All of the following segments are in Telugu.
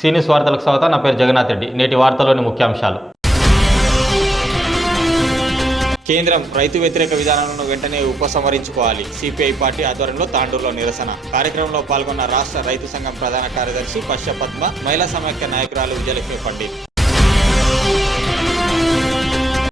సీనియస్ వార్తలకు స్వాగతం నా పేరు జగన్నాథ్ రెడ్డి. నేటి వార్తలోని ముఖ్యాంశాలు. కేంద్రం రైతు వ్యతిరేక విధానాలను వెంటనే ఉపసంహరించుకోవాలి. సిపిఐ పార్టీ ఆధ్వర్యంలో తాండూరులో నిరసన. కార్యక్రమంలో పాల్గొన్న రాష్ట్ర రైతు సంఘం ప్రధాన కార్యదర్శి పశ్చ పద్మ మహిళా సమాఖ్య నాయకురాలు విజయలక్ష్మి పండిత్.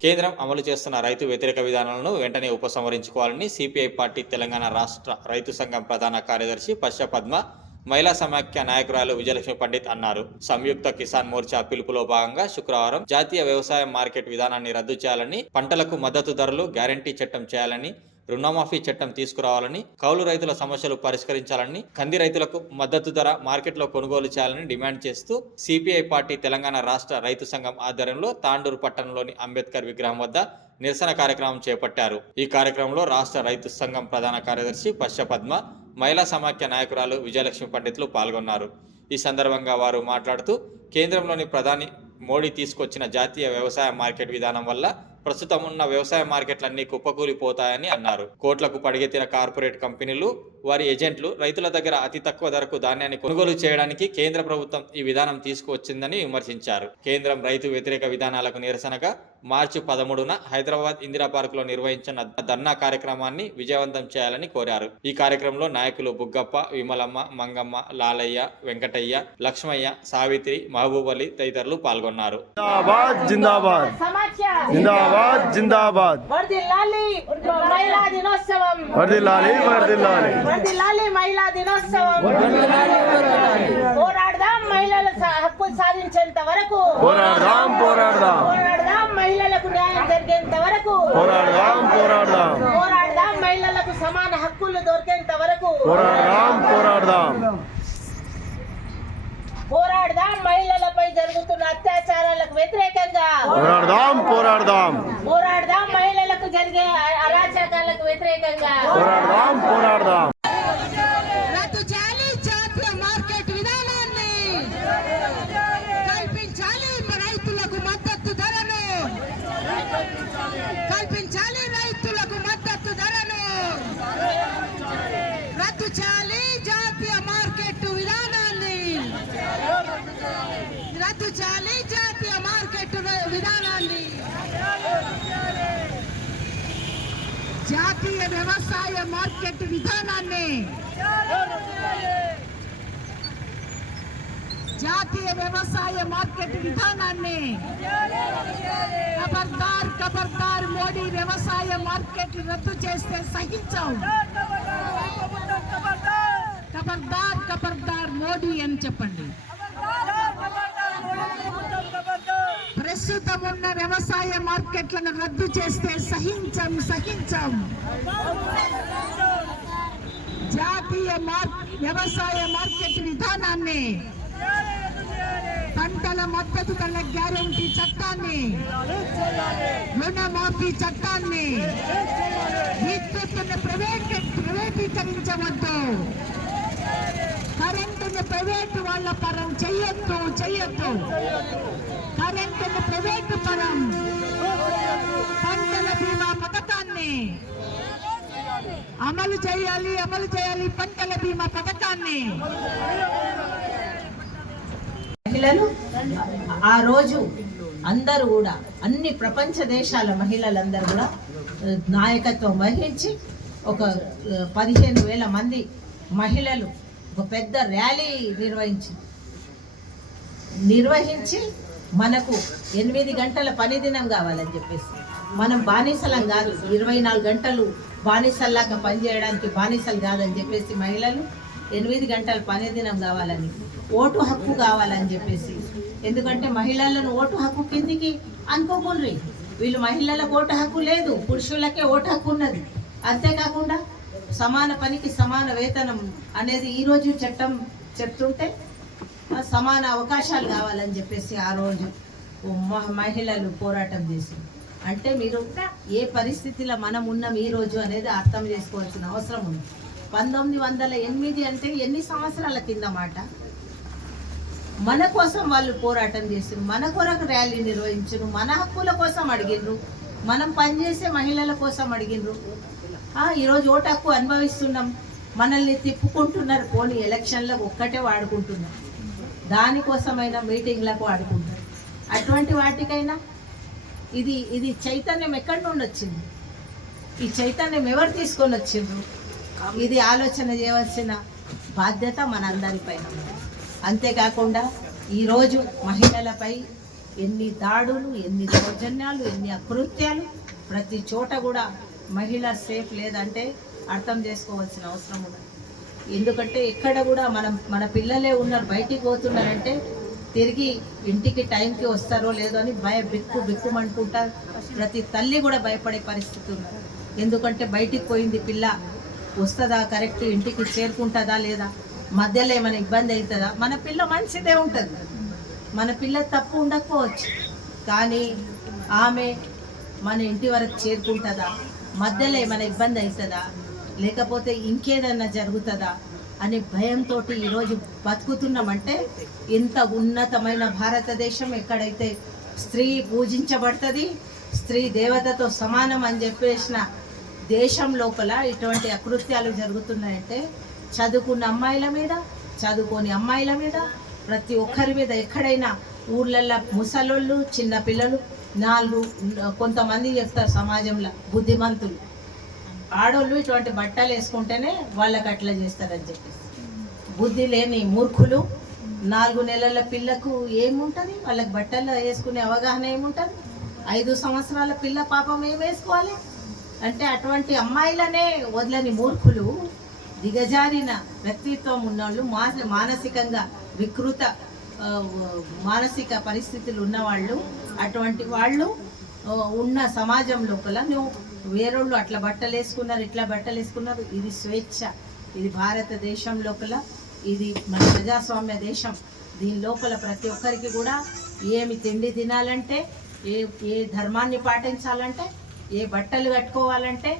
కేంద్రం అమలు చేస్తున్న రైతు వ్యతిరేక విధానాలను వెంటనే ఉపసంహరించుకోవాలని సిపిఐ పార్టీ తెలంగాణ రాష్ట్ర రైతు సంఘం ప్రధాన కార్యదర్శి పశ్చ పద్మ మహిళా సమాఖ్య నాయకురాలు విజయలక్ష్మి పండిత్ అన్నారు. సంయుక్త కిసాన్ మోర్చా పిలుపులో భాగంగా శుక్రవారం జాతీయ వ్యవసాయ మార్కెట్ విధానాన్ని రద్దు చేయాలని పంటలకు మద్దతు ధరలు గ్యారంటీ చట్టం చేయాలని రుణమాఫీ చట్టం తీసుకురావాలని కౌలు రైతుల సమస్యలు పరిష్కరించాలని కంది రైతులకు మద్దతు ధర మార్కెట్లో కొనుగోలు చేయాలని డిమాండ్ చేస్తూ సిపిఐ పార్టీ తెలంగాణ రాష్ట్ర రైతు సంఘం ఆధ్వర్యంలో తాండూరు పట్టణంలోని అంబేద్కర్ విగ్రహం వద్ద నిరసన కార్యక్రమం చేపట్టారు. ఈ కార్యక్రమంలో రాష్ట్ర రైతు సంఘం ప్రధాన కార్యదర్శి పశ్చపద్మ మహిళా సమాఖ్య నాయకురాలు విజయలక్ష్మి పండితులు పాల్గొన్నారు. ఈ సందర్భంగా వారు మాట్లాడుతూ కేంద్రంలోని ప్రధాని మోడీ తీసుకొచ్చిన జాతీయ వ్యవసాయ మార్కెట్ విధానం వల్ల ప్రస్తుతం ఉన్న వ్యవసాయ మార్కెట్లన్నీ కుప్పకూలిపోతాయని అన్నారు. కోట్లకు పడిగెత్తిన కార్పొరేట్ కంపెనీలు వారి ఏజెంట్లు రైతుల దగ్గర అతి తక్కువ ధరకు ధాన్యాన్ని కొనుగోలు చేయడానికి కేంద్ర ప్రభుత్వం ఈ విధానం తీసుకువచ్చిందని విమర్శించారు. కేంద్రం రైతు వ్యతిరేక విధానాలకు నిరసనగా మార్చి పదమూడున హైదరాబాద్ ఇందిరా పార్క్లో నిర్వహించిన ధర్నా కార్యక్రమాన్ని విజయవంతం చేయాలని కోరారు. ఈ కార్యక్రమంలో నాయకులు బుగ్గప్ప విమలమ్మ మంగమ్మ లాలయ్య వెంకటయ్య లక్ష్మయ్య సావిత్రి మహబూబ్ అలీ తదితరులు పాల్గొన్నారు. జిందాబాద్. జిందాబాద్ జిందాబాద్ వర్దిల్లాలి మహిళా దినోత్సవం వర్దిల్లాలి వర్దిల్లాలి వర్దిల్లాలి మహిళా దినోత్సవం పోరాడదాం మహిళల హక్కులు సాధించేంత వరకు. పోరాడదాం పోరాడదాం. పోరాడదాం మహిళలకు న్యాయం జరిగేంత వరకు. పోరాడదాం పోరాడదాం. పోరాడదాం మహిళలకు సమాన హక్కులు దొరికేంత వరకు. పోరాడదాం పోరాడదాం మహిళలపై జరుగుతున్న అత్యాచారాలకు వ్యతిరేకంగా పోరాడదాం పోరాడదాం పోరాడదాం మహిళలకు జరిగే అ- అరాచకాలకు వ్యతిరేకంగా పోరాడదాం పోరాడదాం రద్దు చేయాలి జాతీయ మార్కెట్ విధానాన్ని కల్పించాలి రైతులకు మద్దతు ధరను కల్పించాలి రైతులకు మద్దతు ధరను రద్దు చేయాలి జాతీయ మార్కెట్ విధానాన్ని రద్దు చేయాలి జాతీయ మార్కెట్ విధానాన్ని జాతీయ వ్యవసాయ మార్కెట్ విధానాన్ని జాతీయ వ్యవసాయ మార్కెట్ విధానాన్ని ఖబర్దార్ ఖబర్దార్ మోడీ వ్యవసాయ మార్కెట్ రద్దు చేస్తే సహించాం ఖబర్దార్ ఖబర్దార్ మోడీ అని చెప్పండి. ప్రస్తుతం ఉన్న వ్యవసాయ మార్కెట్లను రద్దు చేస్తే సహించం సహించం. జాతీయ వ్యవసాయ మార్కెట్ విధానాన్ని పంటల మద్దతు ధర గ్యారంటీ చట్టాన్ని రుణమాఫీ చట్టాన్ని విద్యుత్తును ప్రైవేట్ ప్రైవేటీకరించవద్దు. కరెంటును ప్రైవేటు వాళ్ళ పరం చెయ్యొద్దు చెయ్యొద్దు కరెంటును ప్రవేశపరం పంటల బీమా పథకాన్ని అమలు చేయాలి అమలు చేయాలి పంటల బీమా పథకాన్ని. మహిళలు ఆ రోజు అందరూ కూడా అన్ని ప్రపంచ దేశాల మహిళలందరూ కూడా నాయకత్వం వహించి ఒక పదిహేను వేల మంది మహిళలు ఒక పెద్ద ర్యాలీ నిర్వహించి నిర్వహించి మనకు ఎనిమిది గంటల పని దినం కావాలని చెప్పేసి. మనం బానిసలం కాదు. ఇరవై నాలుగు గంటలు బానిసల్లాగా పనిచేయడానికి బానిసలు కాదని చెప్పేసి మహిళలు ఎనిమిది గంటల పని దినం కావాలని ఓటు హక్కు కావాలని చెప్పేసి. ఎందుకంటే మహిళలను ఓటు హక్కు కిందికి అనుకోకుండ్రి వీళ్ళు మహిళలకు ఓటు హక్కు లేదు. పురుషులకే ఓటు హక్కు ఉన్నది. అంతేకాకుండా సమాన పనికి సమాన వేతనం అనేది ఈరోజు చట్టం చెప్తుంటే సమాన అవకాశాలు కావాలని చెప్పేసి ఆ రోజు మహిళలు పోరాటం చేసింది అంటే మీరు ఏ పరిస్థితిలో మనం ఉన్నాం ఈ రోజు అనేది అర్థం చేసుకోవాల్సిన అవసరం ఉంది. పంతొమ్మిది వందల ఎనిమిది అంటే ఎన్ని సంవత్సరాల కింద మాట? మన కోసం వాళ్ళు పోరాటం చేసిండ్రు మన కొరకు ర్యాలీ నిర్వహించరు. మన హక్కుల కోసం అడిగిండ్రు. మనం పనిచేసే మహిళల కోసం అడిగిండ్రు. ఆ, ఈరోజు ఓటు హక్కు అనుభవిస్తున్నాం. మనల్ని తిప్పుకుంటున్నారు. పోనీ ఎలక్షన్లో ఒక్కటే వాడుకుంటున్నారు దానికోసమైన మీటింగ్లకు ఆడుకుంటారు. అటువంటి వాటికైనా ఇది ఇది చైతన్యం ఎక్కడి నుండి వచ్చింది? ఈ చైతన్యం ఎవరు తీసుకొని వచ్చిండ్రు? ఇది ఆలోచన చేయవలసిన బాధ్యత మనందరిపైన అంతేకాకుండా ఈరోజు మహిళలపై ఎన్ని దాడులు ఎన్ని దౌర్జన్యాలు ఎన్ని అకృత్యాలు ప్రతి చోట కూడా మహిళ సేఫ్ లేదంటే అర్థం చేసుకోవాల్సిన అవసరం ఉన్నది ఎందుకంటే ఎక్కడ కూడా మనం మన పిల్లలే ఉన్నారు బయటికి పోతున్నారంటే తిరిగి ఇంటికి టైంకి వస్తారో లేదో అని భయ బిక్కు బిక్కుమంటుంటారు ప్రతి తల్లి కూడా భయపడే పరిస్థితి ఉన్నది ఎందుకంటే బయటికి పోయింది పిల్ల వస్తుందా కరెక్ట్ ఇంటికి చేరుకుంటుందా లేదా? మధ్యలో ఏమైనా ఇబ్బంది అవుతుందా? మన పిల్ల మంచిదే ఉంటుంది. మన పిల్ల తప్పు ఉండకపోవచ్చు. కానీ ఆమె మన ఇంటి వరకు చేరుకుంటుందా? మధ్యలో ఏమైనా ఇబ్బంది అవుతుందా? లేకపోతే ఇంకేదన్నా జరుగుతుందా అనే భయంతో ఈరోజు బతుకుతున్నామంటే ఇంత ఉన్నతమైన భారతదేశం ఎక్కడైతే స్త్రీ పూజించబడుతుంది స్త్రీ దేవతతో సమానం అని చెప్పేసిన దేశం లోపల ఇటువంటి అకృత్యాలు జరుగుతున్నాయంటే చదువుకున్న అమ్మాయిల మీద చదువుకోని అమ్మాయిల మీద ప్రతి ఒక్కరి మీద ఎక్కడైనా ఊర్లల్లో ముసలోళ్ళు చిన్న పిల్లలు నాలుగు కొంతమంది చెప్తారు సమాజంలో బుద్ధిమంతులు. ఆడోళ్ళు ఇటువంటి బట్టలు వేసుకుంటేనే వాళ్ళకి అట్లా చేస్తారని చెప్పేసి. బుద్ధి లేని మూర్ఖులు నాలుగు నెలల పిల్లకు ఏముంటుంది? వాళ్ళకి బట్టలు వేసుకునే అవగాహన ఏముంటుంది? ఐదు సంవత్సరాల పిల్ల పాపం ఏం వేసుకోవాలి? అంటే అటువంటి అమ్మాయిలనే వదలని మూర్ఖులు దిగజారిన వ్యక్తిత్వం ఉన్నవాళ్ళు మానసికంగా వికృత మానసిక పరిస్థితులు ఉన్నవాళ్ళు అటువంటి వాళ్ళు ఉన్న సమాజం లోపల నువ్వు వేరేళ్ళు అట్లా బట్టలు వేసుకున్నారు ఇట్లా బట్టలు వేసుకున్నారు. ఇది స్వేచ్ఛ. ఇది భారతదేశం లోపల ఇది మన ప్రజాస్వామ్య దేశం. దీని లోపల ప్రతి ఒక్కరికి కూడా ఏమి తిండి తినాలంటే ఏ ఏ ధర్మాన్ని పాటించాలంటే ఏ బట్టలు కట్టుకోవాలంటే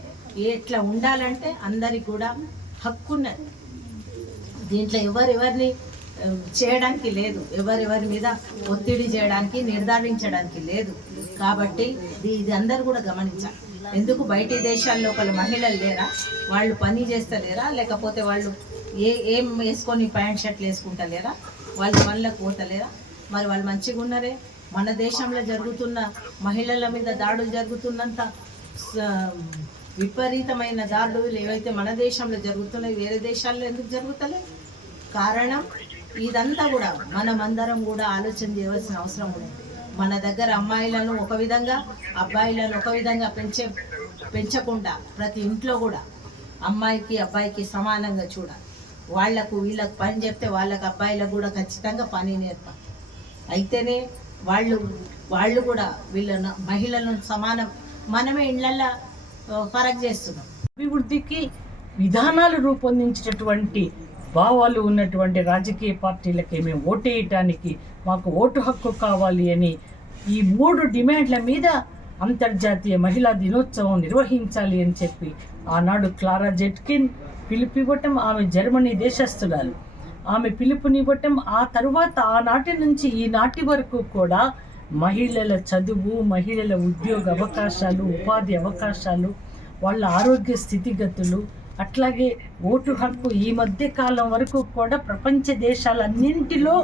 ఏ ఎట్లా ఉండాలంటే అందరికి కూడా హక్కు ఉన్నది. దీంట్లో ఎవరెవరిని చేయడానికి లేదు. ఎవరెవరి మీద ఒత్తిడి చేయడానికి నిర్ధారించడానికి లేదు. కాబట్టి ఇది అందరు కూడా గమనించాలి. ఎందుకు బయట దేశాల్లో ఒకళ్ళు మహిళలు లేరా? వాళ్ళు పని చేస్తలేరా? లేకపోతే వాళ్ళు ఏ ఏం వేసుకొని ప్యాంట్ షర్ట్లు వేసుకుంటలేరా? వాళ్ళు పనులకు పోతలేరా? మరి వాళ్ళు మంచిగా ఉన్నారే? మన దేశంలో జరుగుతున్న మహిళల మీద దాడులు జరుగుతున్నంత స- విపరీతమైన దాడులు ఏవైతే మన దేశంలో జరుగుతున్నాయి వేరే దేశాల్లో ఎందుకు జరుగుతలే కారణం ఇదంతా కూడా మనమందరం కూడా ఆలోచన చేయవలసిన అవసరం ఉంది. మన దగ్గర అమ్మాయిలను ఒక విధంగా అబ్బాయిలను ఒక విధంగా పెంచే పెంచకుండా ప్రతి ఇంట్లో కూడా అమ్మాయికి అబ్బాయికి సమానంగా చూడాలి. వాళ్ళకు వీళ్ళకి పని చెప్తే వాళ్ళకి అబ్బాయిలకు కూడా ఖచ్చితంగా పని నేర్పాలి. అయితేనే వాళ్ళు వాళ్ళు కూడా వీళ్ళను మహిళలను సమానం మనమే ఇళ్ళల్లో ఫరక్ చేస్తున్నాం. అభివృద్ధికి విధానాలు రూపొందించినటువంటి భావాలు ఉన్నటువంటి రాజకీయ పార్టీలకి మేము ఓటేయటానికి మాకు ఓటు హక్కు కావాలి అని ఈ మూడు డిమాండ్ల మీద అంతర్జాతీయ మహిళా దినోత్సవం నిర్వహించాలి అని చెప్పి ఆనాడు క్లారా జెట్కిన్ పిలుపివ్వటం ఆమె జర్మనీ దేశస్థురాలు. ఆమె పిలుపునివ్వటం ఆ తరువాత ఆనాటి నుంచి ఈనాటి వరకు కూడా మహిళల చదువు మహిళల ఉద్యోగ అవకాశాలు ఉపాధి అవకాశాలు వాళ్ళ ఆరోగ్య స్థితిగతులు అట్లాగే ఓటు హక్కు ఈ మధ్య కాలం వరకు కూడా ప్రపంచ దేశాలన్నింటిలో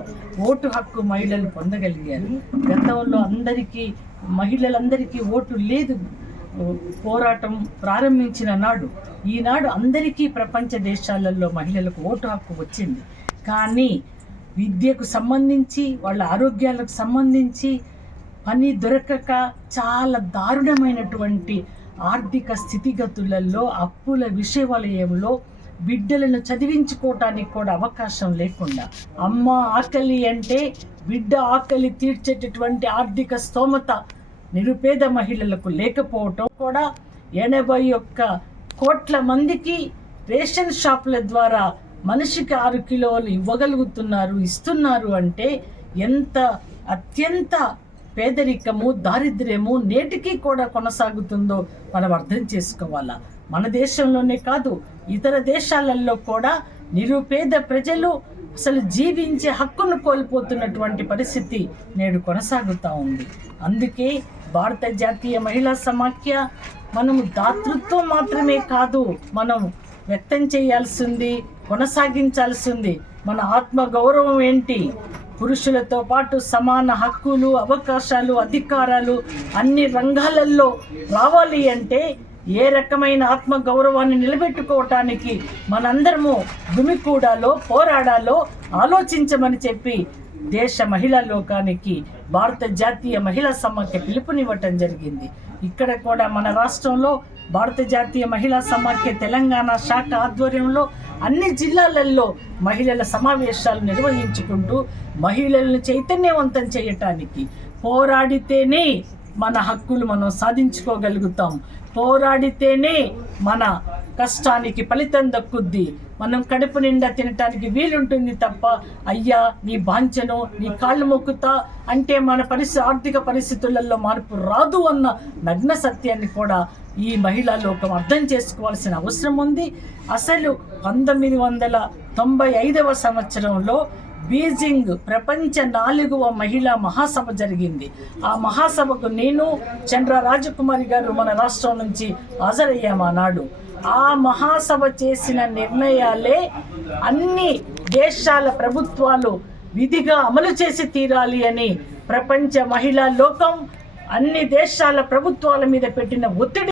ఓటు హక్కు మహిళలు పొందగలిగారు. గతంలో అందరికీ మహిళలందరికీ ఓటు లేదు. పోరాటం ప్రారంభించిన నాడు ఈనాడు అందరికీ ప్రపంచ దేశాలలో మహిళలకు ఓటు హక్కు వచ్చింది. కానీ విద్యకు సంబంధించి వాళ్ళ ఆరోగ్యాలకు సంబంధించి పని దొరకక చాలా దారుణమైనటువంటి ఆర్థిక స్థితిగతులలో అప్పుల విషయవలయంలో బిడ్డలను చదివించుకోవటానికి కూడా అవకాశం లేకుండా. అమ్మ ఆకలి అంటే బిడ్డ ఆకలి తీర్చేటటువంటి ఆర్థిక స్తోమత నిరుపేద మహిళలకు లేకపోవటం కూడా ఎనభై ఒక్క కోట్ల మందికి రేషన్ షాపుల ద్వారా మనిషికి ఆరు కిలోలు ఇవ్వగలుగుతున్నారు ఇస్తున్నారు అంటే ఎంత అత్యంత పేదరికము దారిద్ర్యము నేటికి కూడా కొనసాగుతుందో మనం అర్థం చేసుకోవాలా? మన దేశంలోనే కాదు ఇతర దేశాలలో కూడా నిరుపేద ప్రజలు అసలు జీవించే హక్కును కోల్పోతున్నటువంటి పరిస్థితి నేడు కొనసాగుతూ ఉంది. అందుకే భారత జాతీయ మహిళా సమాఖ్య మనము దాతృత్వం మాత్రమే కాదు మనం వ్యక్తం చేయాల్సింది కొనసాగించాల్సింది మన ఆత్మ గౌరవం ఏంటి? పురుషులతో పాటు సమాన హక్కులు అవకాశాలు అధికారాలు అన్ని రంగాలలో రావాలి అంటే ఏ రకమైన ఆత్మ గౌరవాన్ని నిలబెట్టుకోవటానికి మనందరము గుమికూడాలో పోరాడాలో ఆలోచించమని చెప్పి దేశ మహిళా లోకానికి భారత జాతీయ మహిళా సమాఖ్య పిలుపునివ్వటం జరిగింది. ఇక్కడ కూడా మన రాష్ట్రంలో భారత జాతీయ మహిళా సమాఖ్య తెలంగాణ శాఖ ఆధ్వర్యంలో అన్ని జిల్లాలలో మహిళల సమావేశాలు నిర్వహించుకుంటూ మహిళలను చైతన్యవంతం చేయటానికి పోరాడితేనే మన హక్కులు మనం సాధించుకోగలుగుతాం. పోరాడితేనే మన కష్టానికి ఫలితం దక్కుద్ది. మనం కడుపు నిండా తినటానికి వీలుంటుంది తప్ప అయ్యా నీ బాంచను నీ కాళ్ళు మొక్కుతా అంటే మన పరిస్థితి ఆర్థిక పరిస్థితులలో మార్పు రాదు అన్న నగ్న సత్యాన్ని కూడా ఈ మహిళా లోకం అర్థం చేసుకోవాల్సిన అవసరం ఉంది. అసలు పంతొమ్మిది వందల తొంభై ఐదవ సంవత్సరంలో బీజింగ్ ప్రపంచ నాలుగవ మహిళా మహాసభ జరిగింది. ఆ మహాసభకు నేను చంద్ర రాజకుమారి గారు మన రాష్ట్రం నుంచి హాజరయ్యాము ఆనాడు. ఆ మహాసభ చేసిన నిర్ణయాలే అన్ని దేశాల ప్రభుత్వాలు విధిగా అమలు చేసి తీరాలి అని ప్రపంచ మహిళా లోకం అన్ని దేశాల ప్రభుత్వాల మీద పెట్టిన ఒత్తిడి